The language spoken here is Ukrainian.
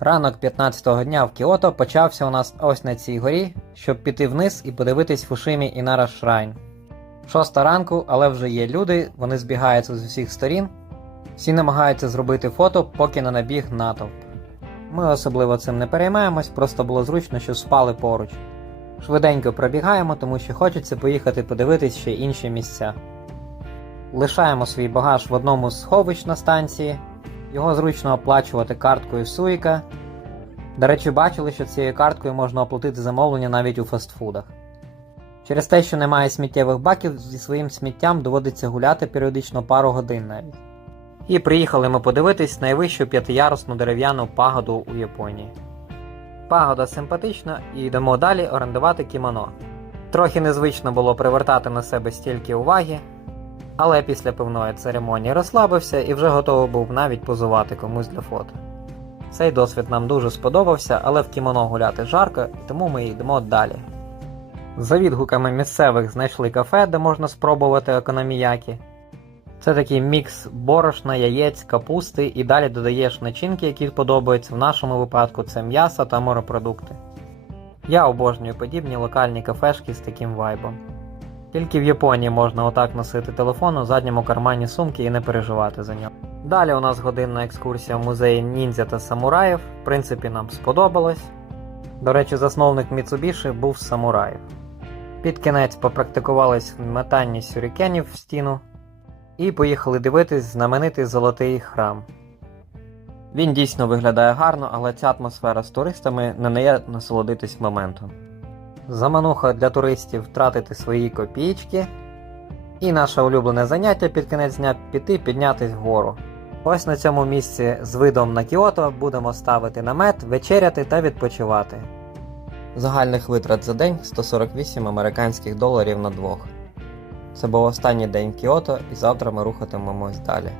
Ранок 15-го дня в Кіото почався у нас ось на цій горі, щоб піти вниз і подивитись Фушимі Інара Шрайн. Шоста ранку, але вже є люди, вони збігаються з усіх сторін. Всі намагаються зробити фото, поки не набіг натовп. Ми особливо цим не переймаємось, просто було зручно, що спали поруч. Швиденько пробігаємо, тому що хочеться поїхати подивитись ще інші місця. Лишаємо свій багаж в одному з сховищ на станції. Його зручно оплачувати карткою Суїка. До речі, бачили, що цією карткою можна оплатити замовлення навіть у фастфудах. Через те, що немає сміттєвих баків, зі своїм сміттям доводиться гуляти періодично пару годин навіть. І приїхали ми подивитись найвищу п'ятиярусну дерев'яну пагоду у Японії. Пагода симпатична і йдемо далі орендувати кімоно. Трохи незвично було привертати на себе стільки уваги, але після певної церемонії розслабився і вже готовий був навіть позувати комусь для фото. Цей досвід нам дуже сподобався, але в кімоно гуляти жарко, тому ми йдемо далі. За відгуками місцевих знайшли кафе, де можна спробувати економіякі. Це такий мікс борошна, яєць, капусти, і далі додаєш начинки, які подобаються. В нашому випадку це м'ясо та морепродукти. Я обожнюю подібні локальні кафешки з таким вайбом. Тільки в Японії можна отак носити телефон у задньому кармані сумки і не переживати за нього. Далі у нас годинна екскурсія в музеї ніндзя та самураїв. В принципі, нам сподобалось. До речі, засновник Міцубіші був самураїв. Під кінець попрактикувались в метанні сюрікенів в стіну і поїхали дивитись знаменитий золотий храм. Він дійсно виглядає гарно, але ця атмосфера з туристами не дає насолодитись моментом. Замануха для туристів втратити свої копійки. І наше улюблене заняття під кінець дня піти піднятись вгору. Ось на цьому місці з видом на Кіото будемо ставити намет, вечеряти та відпочивати. Загальних витрат за день 148 американських доларів на двох. Це був останній день Кіото, і завтра ми рухатимемось далі.